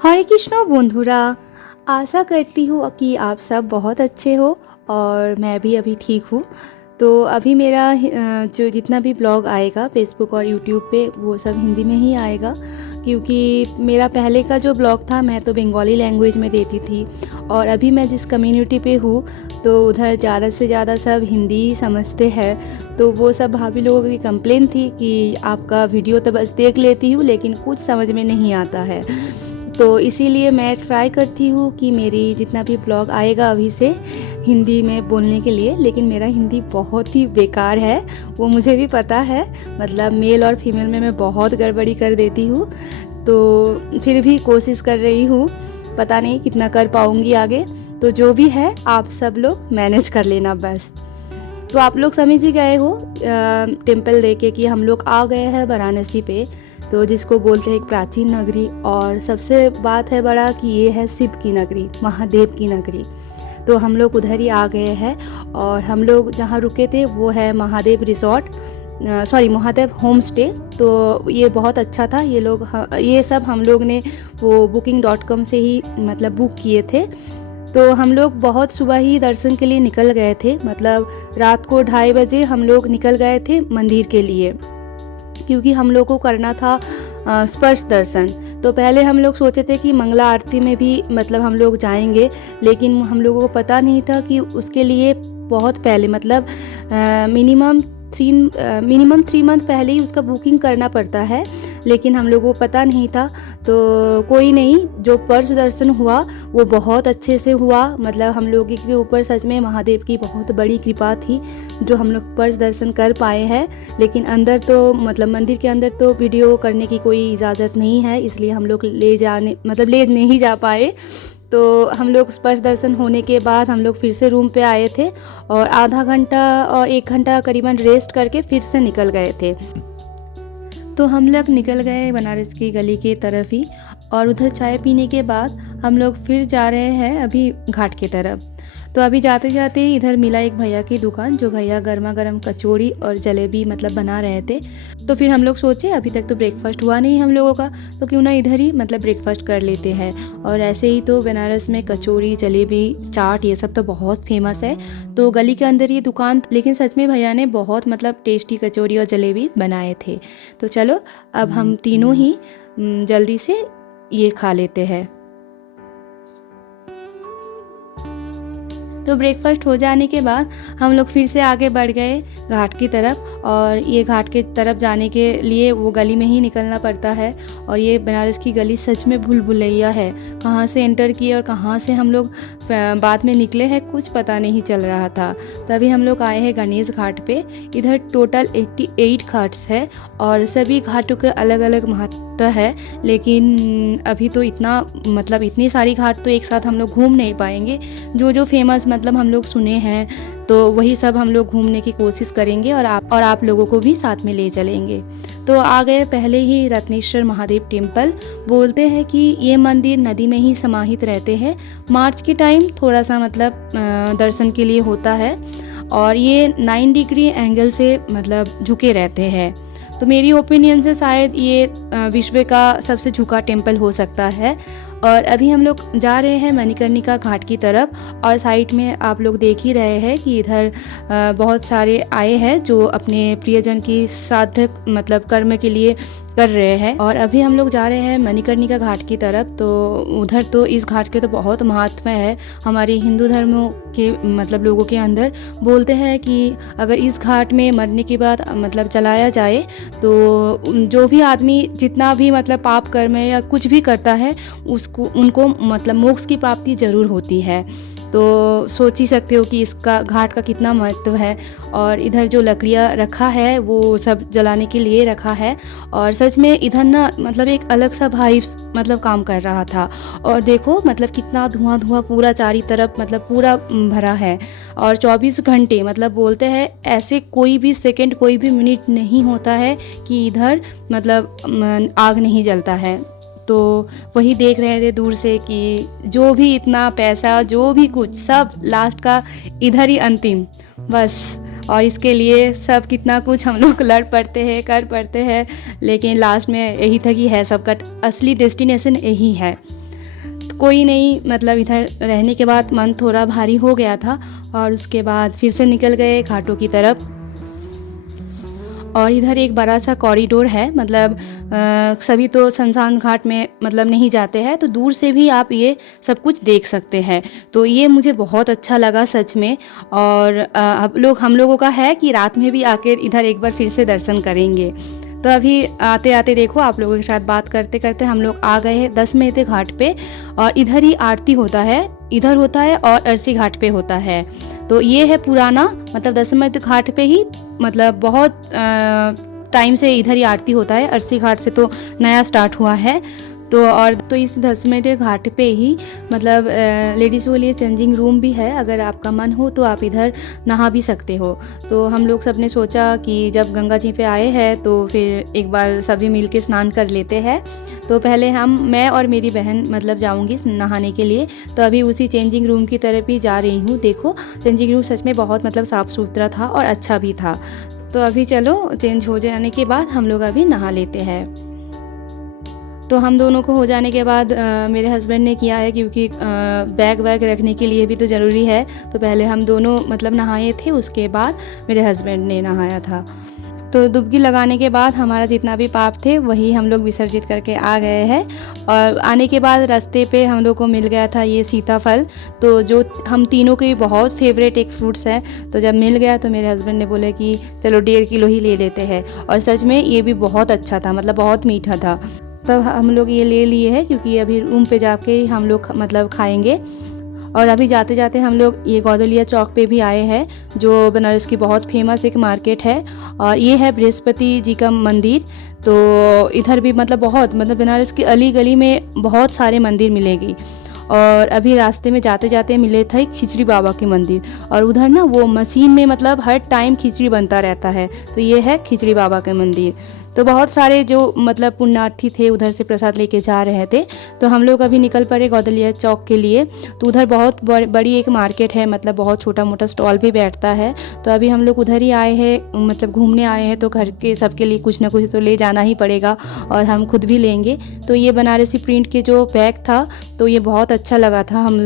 हरे कृष्णा बंधुरा, आशा करती हूँ कि आप सब बहुत अच्छे हो और मैं भी अभी ठीक हूँ। तो अभी मेरा जो जितना भी ब्लॉग आएगा फेसबुक और यूट्यूब पे वो सब हिंदी में ही आएगा, क्योंकि मेरा पहले का जो ब्लॉग था मैं तो बंगाली लैंग्वेज में देती थी और अभी मैं जिस कम्युनिटी पे हूँ तो उधर ज़्यादा से ज़्यादा सब हिंदी ही समझते हैं। तो वो सब भाभी लोगों की कंप्लेन थी कि आपका वीडियो तो बस देख लेती हूँ लेकिन कुछ समझ में नहीं आता है। तो इसीलिए मैं ट्राई करती हूँ कि मेरी जितना भी ब्लॉग आएगा अभी से हिंदी में बोलने के लिए, लेकिन मेरा हिंदी बहुत ही बेकार है, वो मुझे भी पता है। मतलब मेल और फीमेल में मैं बहुत गड़बड़ी कर देती हूँ, तो फिर भी कोशिश कर रही हूँ, पता नहीं कितना कर पाऊँगी आगे। तो जो भी है आप सब लोग मैनेज कर लेना बस। तो आप लोग समझ ही गए हो टेम्पल देखे कि हम लोग आ गए हैं वाराणसी पे, तो जिसको बोलते हैं एक प्राचीन नगरी। और सबसे बात है बड़ा कि ये है शिव की नगरी, महादेव की नगरी। तो हम लोग उधर ही आ गए हैं और हम लोग जहाँ रुके थे वो है Mahadev resort, Mahadev home stay. तो ये बहुत अच्छा था। ये सब हम लोग ने वो booking.com से ही मतलब बुक किए थे। तो हम लोग बहुत सुबह ही दर्शन के लिए निकल गए थे, मतलब रात को 2:30 बजे हम लोग निकल गए थे मंदिर के लिए, क्योंकि हम लोग को करना था स्पर्श दर्शन। तो पहले हम लोग सोचे थे कि मंगला आरती में भी मतलब हम लोग जाएंगे, लेकिन हम लोगों को पता नहीं था कि उसके लिए बहुत पहले मतलब मिनिमम 3 मंथ पहले ही उसका बुकिंग करना पड़ता है, लेकिन हम लोगों को पता नहीं था। तो कोई नहीं, जो स्पर्श दर्शन हुआ वो बहुत अच्छे से हुआ। मतलब हम लोगों के ऊपर सच में महादेव की बहुत बड़ी कृपा थी जो हम लोग स्पर्श दर्शन कर पाए हैं। लेकिन अंदर तो मतलब मंदिर के अंदर तो वीडियो करने की कोई इजाज़त नहीं है, इसलिए हम लोग ले नहीं जा पाए। तो हम लोग स्पर्श दर्शन होने के बाद हम लोग फिर से रूम पे आए थे और आधा घंटा और 1 घंटा करीबन रेस्ट करके फिर से निकल गए थे। तो हम लोग निकल गए बनारस की गली की तरफ ही, और उधर चाय पीने के बाद हम लोग फिर जा रहे हैं अभी घाट की तरफ। तो अभी जाते जाते इधर मिला एक भैया की दुकान, जो भैया गर्मा गर्म कचौड़ी और जलेबी मतलब बना रहे थे। तो फिर हम लोग सोचे अभी तक तो ब्रेकफास्ट हुआ नहीं हम लोगों का, तो क्यों ना इधर ही मतलब ब्रेकफास्ट कर लेते हैं। और ऐसे ही तो बनारस में कचौड़ी, जलेबी, चाट ये सब तो बहुत फेमस है। तो गली के अंदर ये दुकान, लेकिन सच में भैया ने बहुत मतलब टेस्टी कचौड़ी और जलेबी बनाए थे। तो चलो अब हम तीनों ही जल्दी से ये खा लेते हैं। तो ब्रेकफास्ट हो जाने के बाद हम लोग फिर से आगे बढ़ गए घाट की तरफ, और ये घाट की तरफ जाने के लिए वो गली में ही निकलना पड़ता है। और ये बनारस की गली सच में भूल भुलैया है, कहाँ से एंटर किए और कहाँ से हम लोग बाद में निकले हैं कुछ पता नहीं चल रहा था। तभी हम लोग आए हैं गणेश घाट पे। इधर टोटल 88 घाट्स है और सभी घाटों के अलग अलग महत्व है, लेकिन अभी तो इतनी सारी घाट तो एक साथ हम लोग घूम नहीं पाएंगे। जो फेमस मतलब हम लोग सुने हैं तो वही सब हम लोग घूमने की कोशिश करेंगे और आप लोगों को भी साथ में ले चलेंगे। तो आ गए पहले ही रत्नेश्वर महादेव टेम्पल। बोलते हैं कि ये मंदिर नदी में ही समाहित रहते हैं। मार्च के टाइम थोड़ा सा मतलब दर्शन के लिए होता है, और ये 9 डिग्री एंगल से मतलब झुके रहते हैं। तो मेरी ओपिनियन से शायद ये विश्व का सबसे झुका टेम्पल हो सकता है। और अभी हम लोग जा रहे हैं मणिकर्णिका घाट की तरफ, और साइड में आप लोग देख ही रहे हैं कि इधर बहुत सारे आए हैं जो अपने प्रियजन की श्राद्ध मतलब कर्म के लिए कर रहे हैं। और अभी हम लोग जा रहे हैं मणिकर्णिका घाट की तरफ। तो उधर तो इस घाट के तो बहुत महत्व है हमारे हिंदू धर्मों के मतलब लोगों के अंदर। बोलते हैं कि अगर इस घाट में मरने के बाद मतलब जलाया जाए तो जो भी आदमी जितना भी मतलब पाप कर्म या कुछ भी करता है उनको मतलब मोक्ष की प्राप्ति ज़रूर होती है। तो सोच ही सकते हो कि इसका घाट का कितना महत्व है। और इधर जो लकड़ियाँ रखा है वो सब जलाने के लिए रखा है, और सच में इधर ना मतलब एक अलग सा वाइब्स मतलब काम कर रहा था। और देखो मतलब कितना धुआं पूरा चारी तरफ मतलब पूरा भरा है। और 24 घंटे मतलब बोलते हैं ऐसे कोई भी सेकंड कोई भी मिनट नहीं होता है कि इधर मतलब आग नहीं जलता है। तो वही देख रहे थे दूर से कि जो भी इतना पैसा जो भी कुछ सब लास्ट का इधर ही अंतिम बस। और इसके लिए सब कितना कुछ हम लोग लड़ पड़ते हैं कर लेकिन लास्ट में यही था कि है सबका असली डेस्टिनेशन यही है। कोई नहीं, मतलब इधर रहने के बाद मन थोड़ा भारी हो गया था और उसके बाद फिर से निकल गए घाटों की तरफ। और इधर एक बड़ा सा कॉरिडोर है, मतलब सभी तो शमशान घाट में मतलब नहीं जाते हैं, तो दूर से भी आप ये सब कुछ देख सकते हैं। तो ये मुझे बहुत अच्छा लगा सच में। और हम लोगों का है कि रात में भी आकर इधर एक बार फिर से दर्शन करेंगे। तो अभी आते आते देखो, आप लोगों के साथ बात करते करते हम लोग आ गए हैं दशमेध घाट पे। और इधर ही आरती होता है, इधर होता है और अरसी घाट पे होता है। तो ये है पुराना, मतलब दशमेध घाट पे ही मतलब बहुत टाइम से इधर ही आरती होता है। अरसी घाट से तो नया स्टार्ट हुआ है। तो इस दशमेध घाट पे ही मतलब लेडीज़ के लिए चेंजिंग रूम भी है। अगर आपका मन हो तो आप इधर नहा भी सकते हो। तो हम लोग सब ने सोचा कि जब गंगा जी पे आए हैं तो फिर एक बार सभी मिल के स्नान कर लेते हैं। तो पहले मैं और मेरी बहन मतलब जाऊंगी नहाने के लिए। तो अभी उसी चेंजिंग रूम की तरफ ही जा रही हूँ। देखो चेंजिंग रूम सच में बहुत मतलब साफ़ सुथरा था और अच्छा भी था। तो अभी चलो, चेंज हो जाने के बाद हम लोग अभी नहा लेते हैं। तो हम दोनों को हो जाने के बाद मेरे हस्बैंड ने किया है, क्योंकि बैग वैग रखने के लिए भी तो ज़रूरी है। तो पहले हम दोनों मतलब नहाए थे, उसके बाद मेरे हस्बैंड ने नहाया था। तो डुबकी लगाने के बाद हमारा जितना भी पाप थे वही हम लोग विसर्जित करके आ गए हैं। और आने के बाद रास्ते पे हम लोग को मिल गया था ये सीताफल, तो जो हम तीनों के बहुत फेवरेट एक फ्रूट्स है। तो जब मिल गया तो मेरे हस्बैंड ने बोला कि चलो 1.5 किलो ही ले लेते हैं। और सच में ये भी बहुत अच्छा था, मतलब बहुत मीठा था। तब हम लोग ये ले लिए हैं, क्योंकि अभी रूम पे जाके हम लोग मतलब खाएंगे। और अभी जाते जाते हम लोग ये गौदलिया चौक पे भी आए हैं, जो बनारस की बहुत फेमस एक मार्केट है। और ये है बृहस्पति जी का मंदिर। तो इधर भी मतलब बहुत मतलब बनारस की अली गली में बहुत सारे मंदिर मिलेगी। और अभी रास्ते में जाते जाते मिले थे खिचड़ी बाबा के मंदिर, और उधर ना वो मशीन में मतलब हर टाइम खिचड़ी बनता रहता है। तो ये है खिचड़ी बाबा के मंदिर। तो बहुत सारे जो मतलब पुण्यार्थी थे उधर से प्रसाद लेके जा रहे थे। तो हम लोग अभी निकल पड़े गौदलिया चौक के लिए। तो उधर बहुत बड़ी एक मार्केट है, मतलब बहुत छोटा मोटा स्टॉल भी बैठता है। तो अभी हम लोग उधर ही आए हैं, मतलब घूमने आए हैं। तो घर के सबके लिए कुछ ना कुछ तो ले जाना ही पड़ेगा, और हम खुद भी लेंगे। तो ये बनारसी प्रिंट के जो बैग था तो ये बहुत अच्छा लगा था हम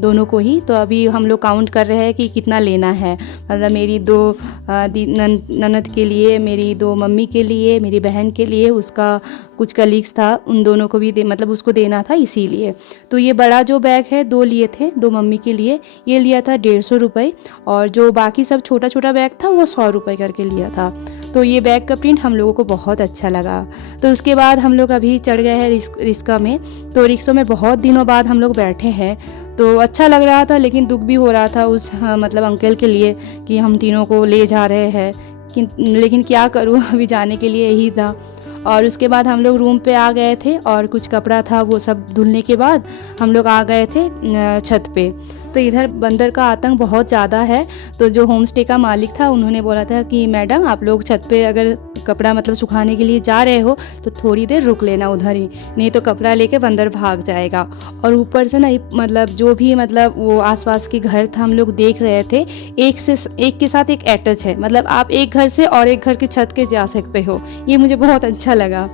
दोनों को ही। तो अभी हम लोग काउंट कर रहे हैं कि कितना लेना है। मतलब मेरी 2 ननद के लिए, मेरी 2 मम्मी के लिए, मेरी बहन के लिए, उसका कुछ कलीग्स था उन दोनों को भी मतलब उसको देना था, इसीलिए। तो ये बड़ा जो बैग है 2 लिए थे, 2 मम्मी के लिए। ये लिया था 150 रुपये, और जो बाकी सब छोटा छोटा बैग था वो 100 रुपये करके लिया था। तो ये बैग का प्रिंट हम लोगों को बहुत अच्छा लगा। तो उसके बाद हम लोग अभी चढ़ गए हैं रिक्शा में। तो रिक्शा में बहुत दिनों बाद हम लोग बैठे हैं। तो अच्छा लग रहा था, लेकिन दुख भी हो रहा था उस मतलब अंकल के लिए कि हम तीनों को ले जा रहे हैं। लेकिन क्या करूँ, अभी जाने के लिए यही था। और उसके बाद हम लोग रूम पे आ गए थे, और कुछ कपड़ा था वो सब धुलने के बाद हम लोग आ गए थे छत पे। तो इधर बंदर का आतंक बहुत ज़्यादा है। तो जो होम स्टे का मालिक था उन्होंने बोला था कि मैडम आप लोग छत पे अगर कपड़ा मतलब सुखाने के लिए जा रहे हो तो थोड़ी देर रुक लेना उधर ही, नहीं तो कपड़ा लेके बंदर भाग जाएगा। और ऊपर से ना मतलब जो भी मतलब वो आसपास के घर था हम लोग देख रहे थे, एक के साथ एक अटैच है। मतलब आप एक घर से और एक घर की छत के जा सकते हो। ये मुझे बहुत अच्छा लगा।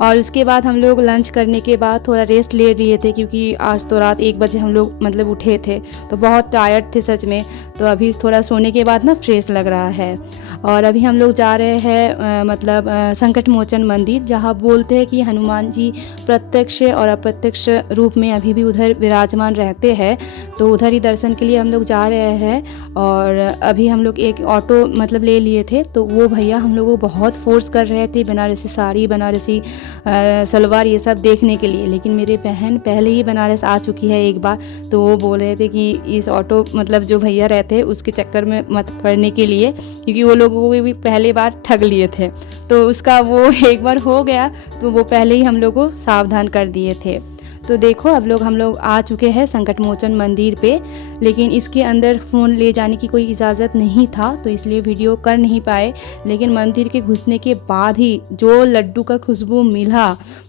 और उसके बाद हम लोग लंच करने के बाद थोड़ा रेस्ट ले लिए थे, क्योंकि आज तो रात 1 बजे हम लोग मतलब उठे थे, तो बहुत टायर्ड थे सच में। तो अभी थोड़ा सोने के बाद ना फ्रेश लग रहा है। और अभी हम लोग जा रहे हैं मतलब संकट मोचन मंदिर, जहाँ बोलते हैं कि हनुमान जी प्रत्यक्ष और अप्रत्यक्ष रूप में अभी भी उधर विराजमान रहते हैं। तो उधर ही दर्शन के लिए हम लोग जा रहे हैं। और अभी हम लोग एक ऑटो मतलब ले लिए थे, तो वो भैया हम लोगों को बहुत फोर्स कर रहे थे बनारसी साड़ी, बनारसी सलवार ये सब देखने के लिए। लेकिन मेरी बहन पहले ही बनारस आ चुकी है एक बार, तो वो बोल रहे थे कि इस ऑटो मतलब जो भैया रहते हैं उसके चक्कर में मत पड़ने के लिए, क्योंकि वो लोगों को भी पहले बार ठग लिए थे। तो उसका वो एक बार हो गया, तो वो पहले ही हम लोग को सावधान कर दिए थे। तो देखो अब हम लोग आ चुके हैं संकट मोचन मंदिर पे। लेकिन इसके अंदर फ़ोन ले जाने की कोई इजाज़त नहीं था, तो इसलिए वीडियो कर नहीं पाए। लेकिन मंदिर के घुसने के बाद ही जो लड्डू का खुशबू मिला,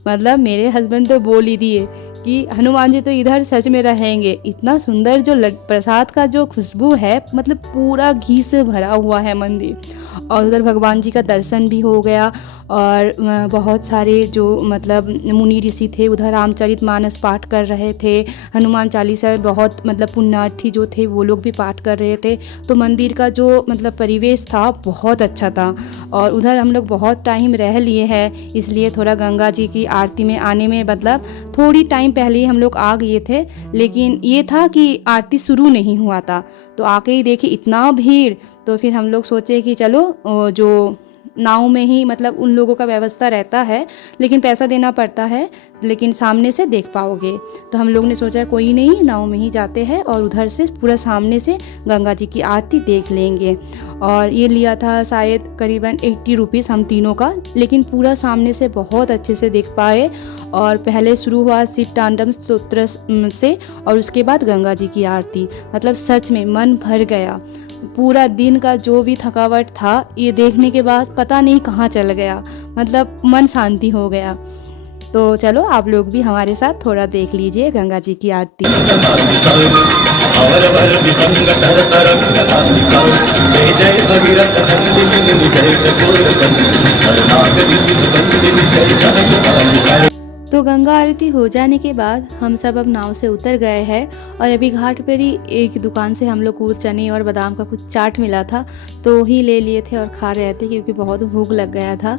मतलब मेरे हस्बैंड तो बोल ही दिए कि हनुमान जी तो इधर सच में रहेंगे। इतना सुंदर जो प्रसाद का जो खुशबू है, मतलब पूरा घी से भरा हुआ है मंदिर। और उधर भगवान जी का दर्शन भी हो गया। और बहुत सारे जो मतलब मुनि ऋषि थे उधर रामचरितमानस पाठ कर रहे थे, हनुमान चालीसा बहुत मतलब पुण्यार्थी जो थे वो लोग भी पाठ कर रहे थे। तो मंदिर का जो मतलब परिवेश था बहुत अच्छा था। और उधर हम लोग बहुत टाइम रह लिए हैं, इसलिए थोड़ा गंगा जी की आरती में आने में मतलब थोड़ी टाइम पहले ही हम लोग आ गए थे, लेकिन ये था कि आरती शुरू नहीं हुआ था। तो आके ही देखे इतना भीड़, तो फिर हम लोग सोचे कि चलो जो नाव में ही मतलब उन लोगों का व्यवस्था रहता है, लेकिन पैसा देना पड़ता है, लेकिन सामने से देख पाओगे। तो हम लोग ने सोचा कोई नहीं, नाव में ही जाते हैं और उधर से पूरा सामने से गंगा जी की आरती देख लेंगे। और ये लिया था शायद करीबन 80 रुपीज़ हम तीनों का, लेकिन पूरा सामने से बहुत अच्छे से देख पाए। और पहले शुरू हुआ शिव तांडव स्तोत्र से और उसके बाद गंगा जी की आरती। मतलब सच में मन भर गया। पूरा दिन का जो भी थकावट था ये देखने के बाद पता नहीं कहाँ चल गया, मतलब मन शांति हो गया। तो चलो आप लोग भी हमारे साथ थोड़ा देख लीजिए गंगा जी की आरती। जय जय भगीरथ नंदिनी जय चकोर तो गंगा आरती हो जाने के बाद हम सब अब नाव से उतर गए हैं और अभी घाट पर ही एक दुकान से हम लोग को चने और बादाम का कुछ चाट मिला था, तो ही ले लिए थे और खा रहे थे क्योंकि बहुत भूख लग गया था।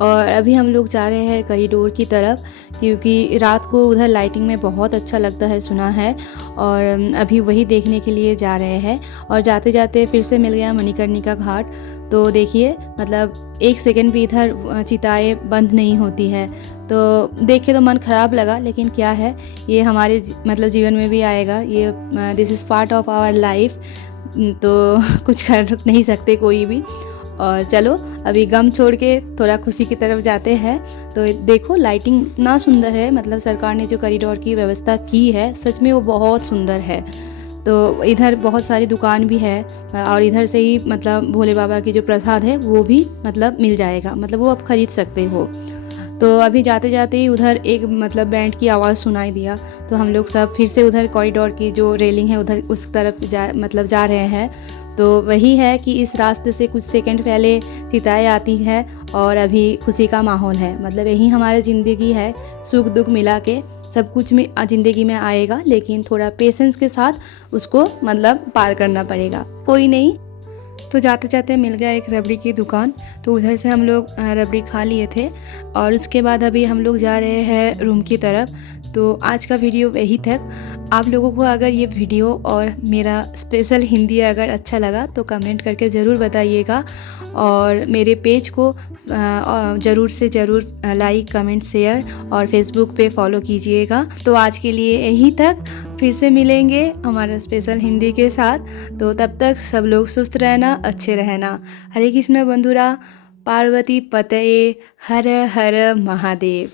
और अभी हम लोग जा रहे हैं कॉरिडोर की तरफ, क्योंकि रात को उधर लाइटिंग में बहुत अच्छा लगता है सुना है, और अभी वही देखने के लिए जा रहे हैं। और जाते जाते फिर से मिल गया मणिकर्णिका घाट। तो देखिए मतलब एक सेकंड भी इधर चिताएं बंद नहीं होती है, तो देखे तो मन ख़राब लगा, लेकिन क्या है ये हमारे मतलब जीवन में भी आएगा, ये this is part of our life, तो कुछ कर नहीं सकते कोई भी। और चलो अभी गम छोड़ के थोड़ा खुशी की तरफ जाते हैं। तो देखो लाइटिंग इतना सुंदर है, मतलब सरकार ने जो कॉरिडोर की व्यवस्था की है सच में वो बहुत सुंदर है। तो इधर बहुत सारी दुकान भी है और इधर से ही मतलब भोले बाबा की जो प्रसाद है वो भी मतलब मिल जाएगा, मतलब वो आप खरीद सकते हो। तो अभी जाते जाते ही उधर एक मतलब बैंड की आवाज़ सुनाई दिया, तो हम लोग सब फिर से उधर कॉरिडोर की जो रेलिंग है उधर उस तरफ जा रहे हैं। तो वही है कि इस रास्ते से कुछ सेकंड पहले चिताएं आती है और अभी खुशी का माहौल है, मतलब यही हमारी ज़िंदगी है, सुख दुख मिला के सब कुछ में ज़िंदगी में आएगा, लेकिन थोड़ा पेशेंस के साथ उसको मतलब पार करना पड़ेगा, कोई नहीं। तो जाते जाते मिल गया एक रबड़ी की दुकान, तो उधर से हम लोग रबड़ी खा लिए थे और उसके बाद अभी हम लोग जा रहे हैं रूम की तरफ। तो आज का वीडियो यही तक। आप लोगों को अगर ये वीडियो और मेरा स्पेशल हिंदी अगर अच्छा लगा तो कमेंट करके ज़रूर बताइएगा, और मेरे पेज को ज़रूर से ज़रूर लाइक कमेंट शेयर और फेसबुक पे फॉलो कीजिएगा। तो आज के लिए यही तक, फिर से मिलेंगे हमारा स्पेशल हिंदी के साथ। तो तब तक सब लोग सुस्त रहना, अच्छे रहना। हरे कृष्ण बंधुरा, पार्वती पतये हर हर महादेव।